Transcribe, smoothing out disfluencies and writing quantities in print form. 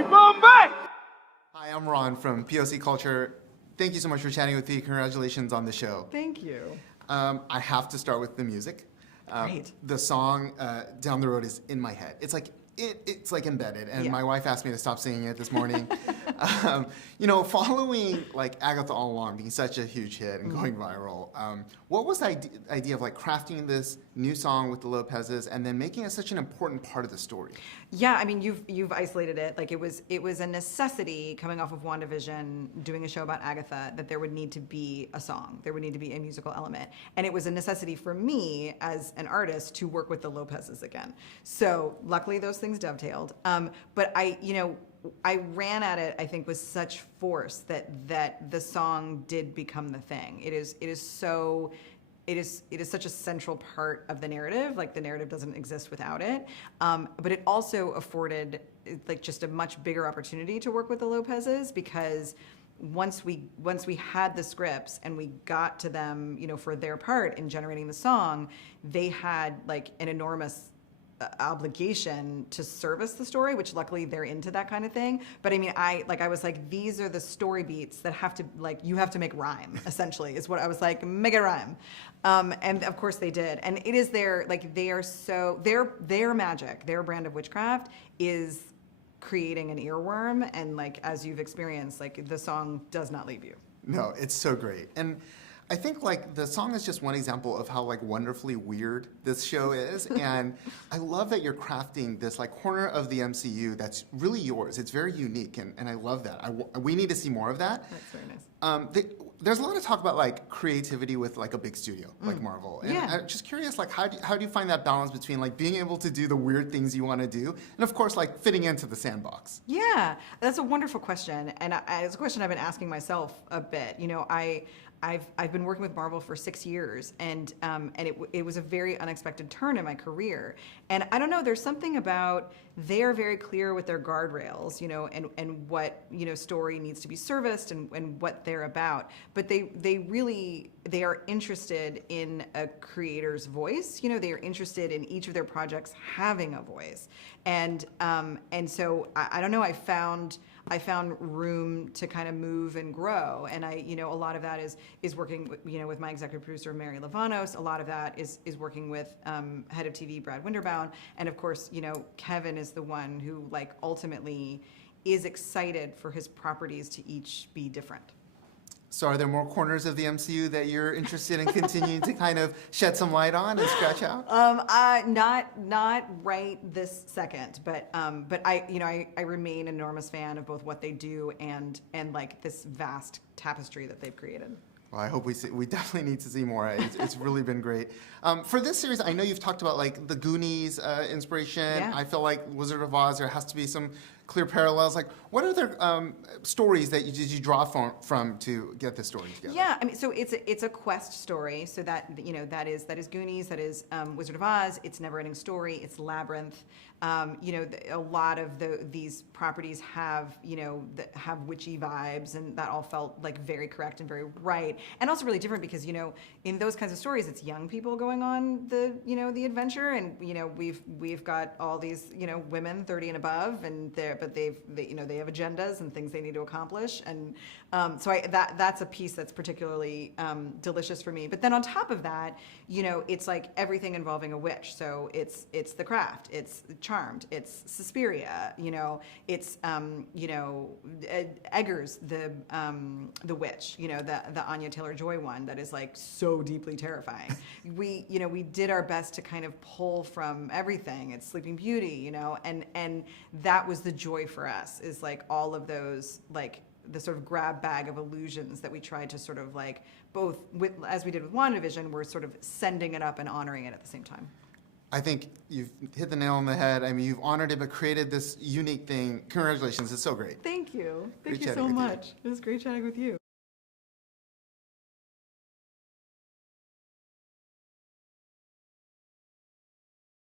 Hi, I'm Ron from POC Culture. Thank you so much for chatting with me. Congratulations on the show. Thank you. I have to start with the music. Great. The song "Down the Road" is in my head. It's like it's like embedded, and Yeah. my wife asked me to stop singing it this morning. Following like Agatha All Along being such a huge hit and going viral, what was the idea of like crafting this new song with the Lopez's and then making it such an important part of the story? Yeah, I mean, you've isolated it. Like it was a necessity coming off of WandaVision, doing a show about Agatha, that there would need to be a song. There would need to be a musical element. And it was a necessity for me as an artist to work with the Lopez's again. So luckily those things dovetailed. But I ran at it, I think, with such force that the song did become the thing. It is such a central part of the narrative. Like the narrative doesn't exist without it. But it also afforded like just a much bigger opportunity to work with the Lopez's, because once we had the scripts and we got to them, for their part in generating the song, they had like an enormous obligation to service the story, which luckily they're into that kind of thing. But I mean, I was like, these are the story beats that have to, like, you have to make rhyme, essentially, is what I was like, make it rhyme. And of course they did. And it is their magic, their brand of witchcraft is creating an earworm. And like, as you've experienced, like the song does not leave you. No, it's so great. And I think like the song is just one example of how like wonderfully weird this show is, and I love that you're crafting this like corner of the MCU that's really yours. It's very unique, and I love that. We need to see more of that. That's very nice. There's a lot of talk about like creativity with like a big studio like Marvel, and Yeah. I'm just curious, like how do you find that balance between like being able to do the weird things you want to do, and of course like fitting into the sandbox? Yeah, that's a wonderful question, and it's a question I've been asking myself a bit. I've been working with Marvel for 6 years, and it was a very unexpected turn in my career. And I don't know, there's something about they're very clear with their guardrails, and what story needs to be serviced and what they're about. But they are interested in a creator's voice. They are interested in each of their projects having a voice, and so I don't know. I found room to kind of move and grow, and a lot of that is working with my executive producer Mary Lavanos. A lot of that is working with head of TV Brad Winterbound, and of course Kevin is the one who like ultimately is excited for his properties to each be different. So are there more corners of the MCU that you're interested in continuing to kind of shed some light on and scratch out? Not right this second, but I remain an enormous fan of both what they do and like this vast tapestry that they've created. Well, I hope we definitely need to see more. It's really been great. For this series, I know you've talked about like the Goonies inspiration. Yeah. I feel like Wizard of Oz, there has to be some clear parallels. Like, what other stories did you draw from to get this story together? Yeah, I mean, so it's a quest story. So that that is Goonies, that is Wizard of Oz. It's Never Ending Story. It's Labyrinth. A lot of these properties have have witchy vibes, and that all felt like very correct and very right, and also really different because in those kinds of stories, it's young people going on the adventure, and we've got all these women 30 and above, and they have agendas and things they need to accomplish, and so that's a piece that's particularly delicious for me. But then on top of that, it's like everything involving a witch. So it's The Craft, it's Charmed, it's Suspiria, it's Eggers, the witch, the Anya Taylor-Joy one that is like so deeply terrifying. We did our best to kind of pull from everything. It's Sleeping Beauty, and that was the joy for us, is like all of those, like the sort of grab bag of illusions that we tried to sort of like both as we did with WandaVision, we're sort of sending it up and honoring it at the same time. I think you've hit the nail on the head. I mean, you've honored it, but created this unique thing. Congratulations, it's so great. Thank you. Thank Great you chatting so with you. much. It was great chatting with you.